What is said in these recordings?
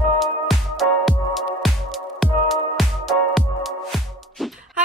Hi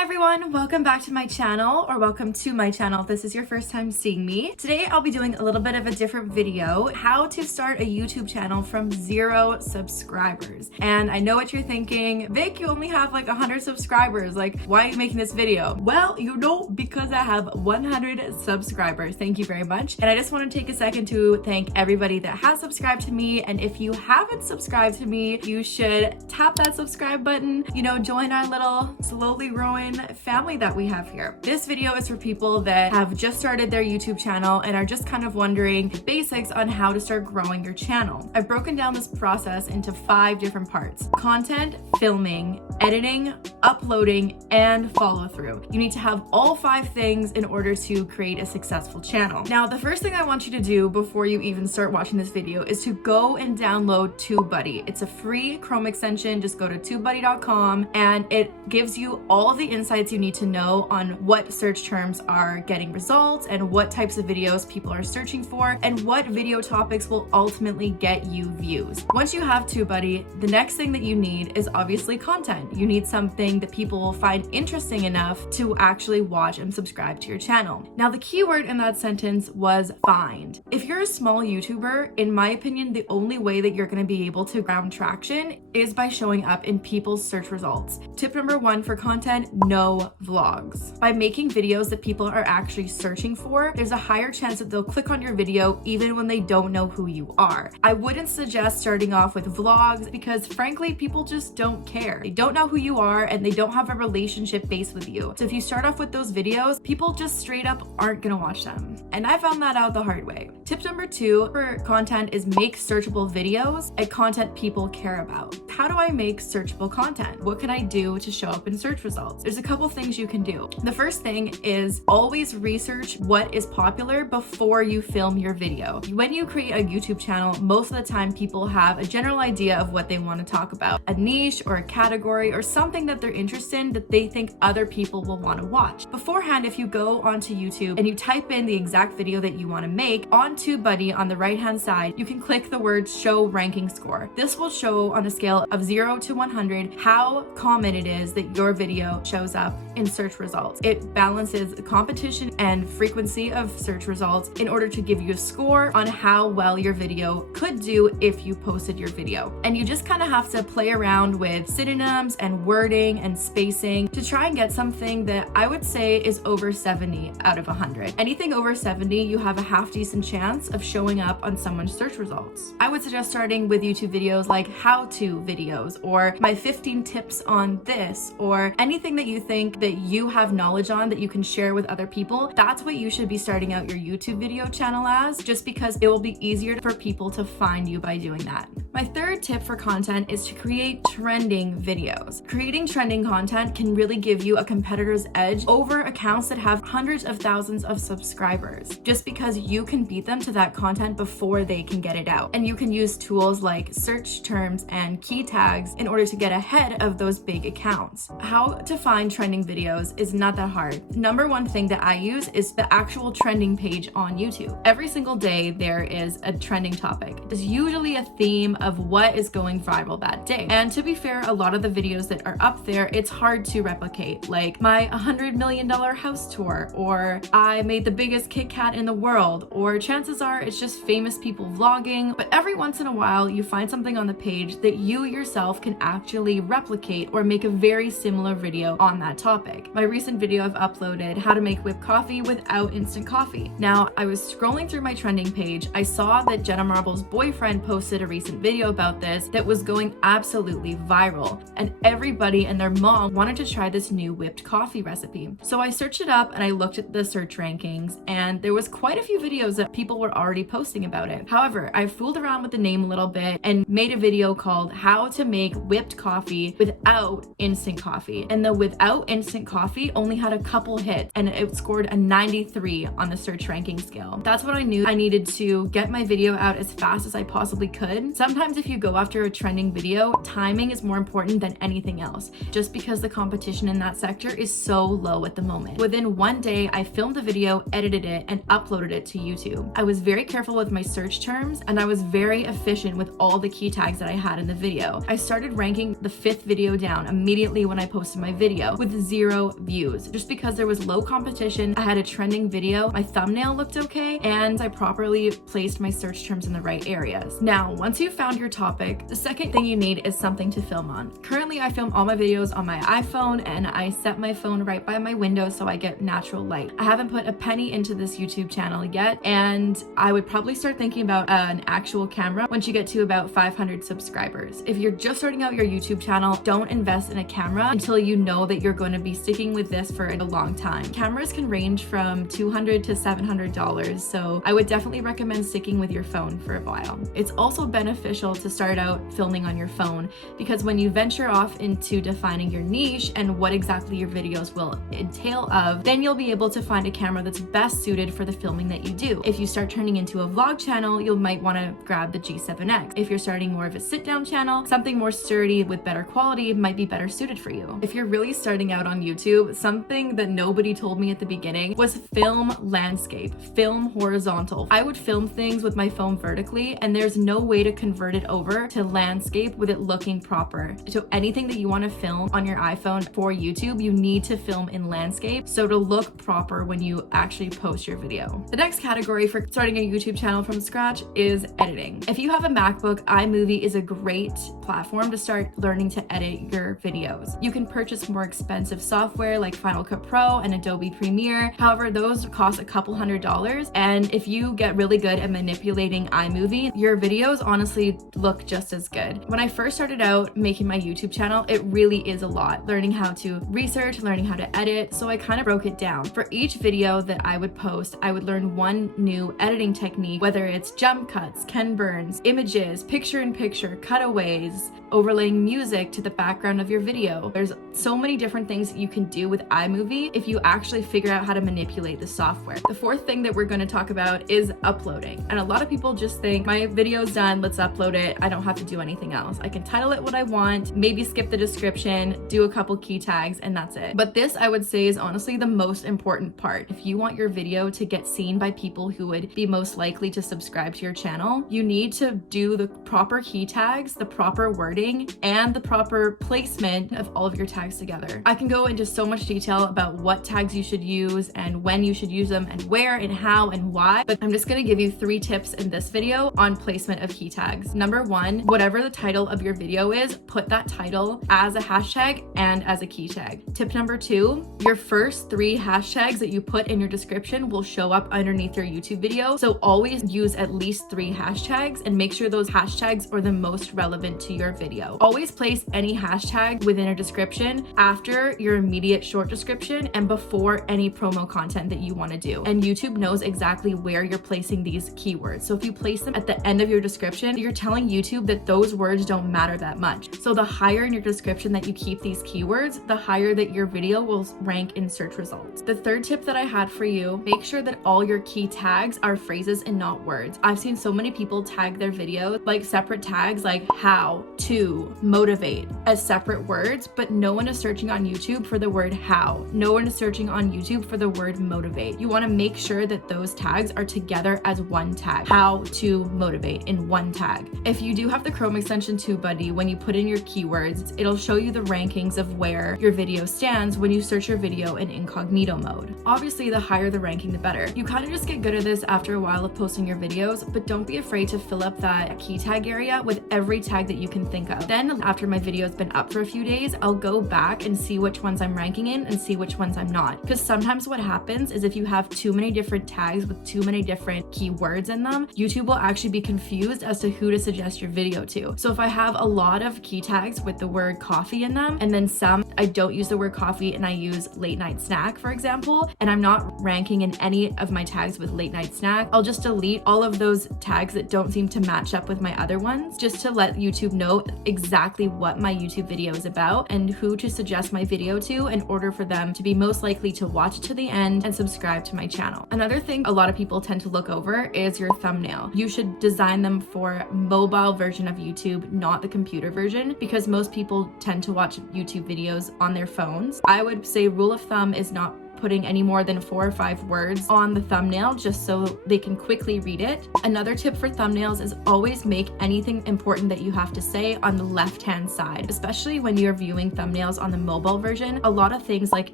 everyone, welcome back to my channel, or welcome to my channel if this is your first time seeing me. Today I'll be doing a little bit of a different video, how to start a YouTube channel from 0 subscribers. And I know what you're thinking, Vic, you only have like 100 subscribers, like why are you making this video? Well, you know, because I have 100 subscribers. Thank you very much. And I just want to take a second to thank everybody that has subscribed to me. And if you haven't subscribed to me, you should tap that subscribe button, join our little slowly growing family that we have here. This video is for people that have just started their YouTube channel and are just kind of wondering the basics on how to start growing your channel. I've broken down this process into 5 different parts: content, filming, editing, uploading, and follow through. You need to have all 5 things in order to create a successful channel. Now, the first thing I want you to do before you even start watching this video is to go and download TubeBuddy. It's a free Chrome extension. Just go to tubebuddy.com and it gives you all of the insights you need to know on what search terms are getting results and what types of videos people are searching for and what video topics will ultimately get you views. Once you have TubeBuddy, the next thing that you need is obviously content. You need something that people will find interesting enough to actually watch and subscribe to your channel. Now, the key word in that sentence was find. If you're a small YouTuber, in my opinion, the only way that you're going to be able to ground traction is by showing up in people's search results. Tip number 1 for content: no vlogs. By making videos that people are actually searching for, there's a higher chance that they'll click on your video even when they don't know who you are. I wouldn't suggest starting off with vlogs because frankly, people just don't care. They don't know who you are and they don't have a relationship base with you. So if you start off with those videos, people just straight up aren't gonna watch them. And I found that out the hard way. Tip number 2 for content is make searchable videos and content people care about. How do I make searchable content? What can I do to show up in search results? There's a couple things you can do. The first thing is always research what is popular before you film your video. When you create a YouTube channel, most of the time people have a general idea of what they want to talk about, a niche or a category or something that they're interested in that they think other people will want to watch. Beforehand, if you go onto YouTube and you type in the exact video that you want to make, on TubeBuddy on the right hand side, you can click the word show ranking score. This will show on a scale of 0 to 100 how common it is that your video shows up in search results. It balances the competition and frequency of search results in order to give you a score on how well your video could do if you posted your video. And you just kind of have to play around with synonyms and wording and spacing to try and get something that I would say is over 70 out of 100. Anything over 70, you have a half decent chance of showing up on someone's search results. I would suggest starting with YouTube videos like how-to videos or my 15 tips on this, or anything that you think that you have knowledge on that you can share with other people. That's what you should be starting out your YouTube video channel as, just because it will be easier for people to find you by doing that. My third tip for content is to create trending videos. Creating trending content can really give you a competitor's edge over accounts that have hundreds of thousands of subscribers, just because you can beat them to that content before they can get it out. And you can use tools like search terms and key tags in order to get ahead of those big accounts. How to find trending videos is not that hard. The number 1 thing that I use is the actual trending page on YouTube. Every single day there is a trending topic. There's usually a theme of what is going viral that day. And to be fair, a lot of the videos that are up there, it's hard to replicate, like my $100 million house tour, or I made the biggest Kit Kat in the world, or chances are it's just famous people vlogging. But every once in a while you find something on the page that you yourself can actually replicate or make a very similar video on that topic. My recent video I've uploaded, how to make whipped coffee without instant coffee. Now, I was scrolling through my trending page. I saw that Jenna Marbles' boyfriend posted a recent video about this that was going absolutely viral, and everybody and their mom wanted to try this new whipped coffee recipe. So I searched it up and I looked at the search rankings, and there was quite a few videos that people were already posting about it. However, I fooled around with the name a little bit and made a video called How how to make whipped coffee without instant coffee. And the without instant coffee only had a couple hits and it scored a 93 on the search ranking scale. That's what I knew. I needed to get my video out as fast as I possibly could. Sometimes if you go after a trending video, timing is more important than anything else, just because the competition in that sector is so low at the moment. Within one day, I filmed the video, edited it, and uploaded it to YouTube. I was very careful with my search terms, and I was very efficient with all the key tags that I had in the video. I started ranking the 5th video down immediately when I posted my video with 0 views, just because there was low competition. I had a trending video, my thumbnail looked okay, and I properly placed my search terms in the right areas. Now, once you've found your topic, the second thing you need is something to film on. Currently, I film all my videos on my iPhone, and I set my phone right by my window so I get natural light. I haven't put a penny into this YouTube channel yet, and I would probably start thinking about an actual camera once you get to about 500 subscribers. If you're just starting out your YouTube channel, don't invest in a camera until you know that you're going to be sticking with this for a long time. Cameras can range from $200 to $700, so I would definitely recommend sticking with your phone for a while. It's also beneficial to start out filming on your phone, because when you venture off into defining your niche and what exactly your videos will entail of, then you'll be able to find a camera that's best suited for the filming that you do. If you start turning into a vlog channel, you might want to grab the G7X. If you're starting more of a sit-down channel, something more sturdy with better quality might be better suited for you. If you're really starting out on YouTube, something that nobody told me at the beginning was film landscape, film horizontal. I would film things with my phone vertically, and there's no way to convert it over to landscape with it looking proper. So anything that you want to film on your iPhone for YouTube, you need to film in landscape so to look proper when you actually post your video. The next category for starting a YouTube channel from scratch is editing. If you have a MacBook, iMovie is a great platform to start learning to edit your videos. You can purchase more expensive software like Final Cut Pro and Adobe Premiere. However, those cost a couple $100s, and if you get really good at manipulating iMovie, your videos honestly look just as good. When I first started out making my YouTube channel, it really is a lot. Learning how to research, learning how to edit, so I kind of broke it down. For each video that I would post, I would learn one new editing technique, whether it's jump cuts, Ken Burns, images, picture-in-picture, cutaways, overlaying music to the background of your video. There's so many different things that you can do with iMovie if you actually figure out how to manipulate the software. The fourth thing that we're going to talk about is uploading. And a lot of people just think, my video's done, let's upload it. I don't have to do anything else. I can title it what I want, maybe skip the description, do a couple key tags, and that's it. But this, I would say, is honestly the most important part. If you want your video to get seen by people who would be most likely to subscribe to your channel, you need to do the proper key tags, the proper wording, and the proper placement of all of your tags together. I can go into so much detail about what tags you should use and when you should use them and where and how and why, but I'm just gonna give you 3 tips in this video on placement of key tags. Number 1, whatever the title of your video is, put that title as a hashtag and as a key tag. Tip number 2, your first 3 hashtags that you put in your description will show up underneath your YouTube video, so always use at least 3 hashtags and make sure those hashtags are the most relevant to your video. Always place any hashtag within a description after your immediate short description and before any promo content that you want to do. And YouTube knows exactly where you're placing these keywords. So if you place them at the end of your description, you're telling YouTube that those words don't matter that much. So the higher in your description that you keep these keywords, the higher that your video will rank in search results. The third tip that I had for you, make sure that all your key tags are phrases and not words. I've seen so many people tag their videos like separate tags like how, to, motivate as separate words, but no one is searching on YouTube for the word how. No one is searching on YouTube for the word motivate. You want to make sure that those tags are together as one tag. How to motivate in one tag. If you do have the Chrome extension TubeBuddy, when you put in your keywords, it'll show you the rankings of where your video stands when you search your video in incognito mode. Obviously, the higher the ranking, the better. You kind of just get good at this after a while of posting your videos, but don't be afraid to fill up that key tag area with every tag that you can think of. Then after my video's been up for a few days, I'll go back and see which ones I'm ranking in and see which ones I'm not. Because sometimes what happens is if you have too many different tags with too many different keywords in them, YouTube will actually be confused as to who to suggest your video to. So if I have a lot of key tags with the word coffee in them, and then some I don't use the word coffee and I use late night snack, for example, and I'm not ranking in any of my tags with late night snack, I'll just delete all of those tags that don't seem to match up with my other ones, just to let YouTube know exactly what my YouTube video is about and who to suggest my video to in order for them to be most likely to watch it to the end and subscribe to my channel. Another thing a lot of people tend to look over is your thumbnail. You should design them for mobile version of YouTube, not the computer version, because most people tend to watch YouTube videos on their phones. I would say rule of thumb is not putting any more than 4 or 5 words on the thumbnail just so they can quickly read it. Another tip for thumbnails is always make anything important that you have to say on the left-hand side, especially when you're viewing thumbnails on the mobile version. A lot of things like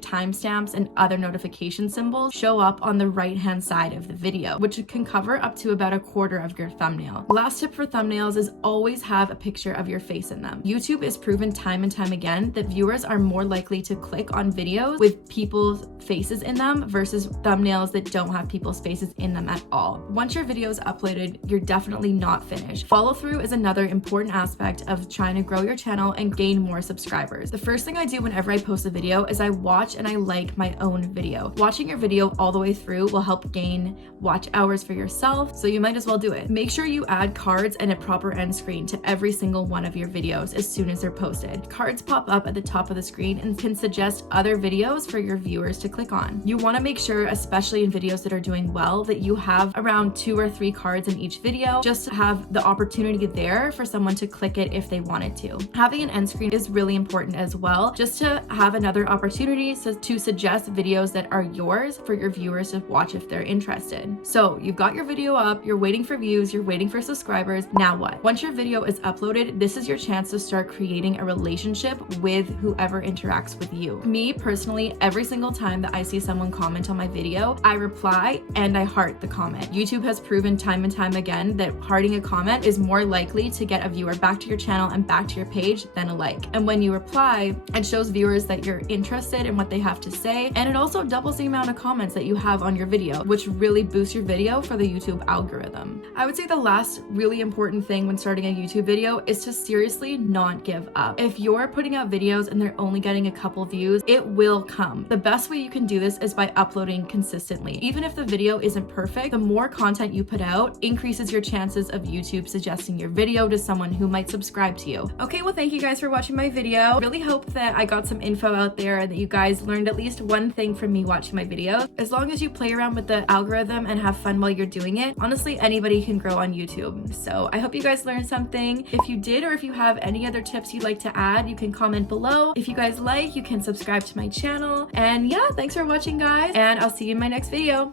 timestamps and other notification symbols show up on the right-hand side of the video, which can cover up to about 1/4 of your thumbnail. Last tip for thumbnails is always have a picture of your face in them. YouTube is proven time and time again that viewers are more likely to click on videos with people's faces in them versus thumbnails that don't have people's faces in them at all. Once your video is uploaded, you're definitely not finished. Follow through is another important aspect of trying to grow your channel and gain more subscribers. The first thing I do whenever I post a video is I watch and I like my own video. Watching your video all the way through will help gain watch hours for yourself, so you might as well do it. Make sure you add cards and a proper end screen to every single one of your videos as soon as they're posted. Cards pop up at the top of the screen and can suggest other videos for your viewers to click on. You want to make sure, especially in videos that are doing well, that you have around 2 or 3 cards in each video just to have the opportunity there for someone to click it if they wanted to. Having an end screen is really important as well, just to have another opportunity to suggest videos that are yours for your viewers to watch if they're interested. So you've got your video up, you're waiting for views, you're waiting for subscribers. Now what? Once your video is uploaded, this is your chance to start creating a relationship with whoever interacts with you. Me personally, every single time that I see someone comment on my video, I reply and I heart the comment. YouTube has proven time and time again that hearting a comment is more likely to get a viewer back to your channel and back to your page than a like. And when you reply, it shows viewers that you're interested in what they have to say, and it also doubles the amount of comments that you have on your video, which really boosts your video for the YouTube algorithm. I would say the last really important thing when starting a YouTube video is to seriously not give up. If you're putting out videos and they're only getting a couple views, it will come. The best way you can do this is by uploading consistently. Even if the video isn't perfect, the more content you put out increases your chances of YouTube suggesting your video to someone who might subscribe to you. Okay, well, thank you guys for watching my video. Really hope that I got some info out there, that you guys learned at least one thing from me watching my video. As long as you play around with the algorithm and have fun while you're doing it, honestly, anybody can grow on YouTube. So I hope you guys learned something. If you did, or if you have any other tips you'd like to add, you can comment below. If you guys like, you can subscribe to my channel. And yeah, thanks for watching, guys, and I'll see you in my next video.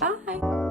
Bye.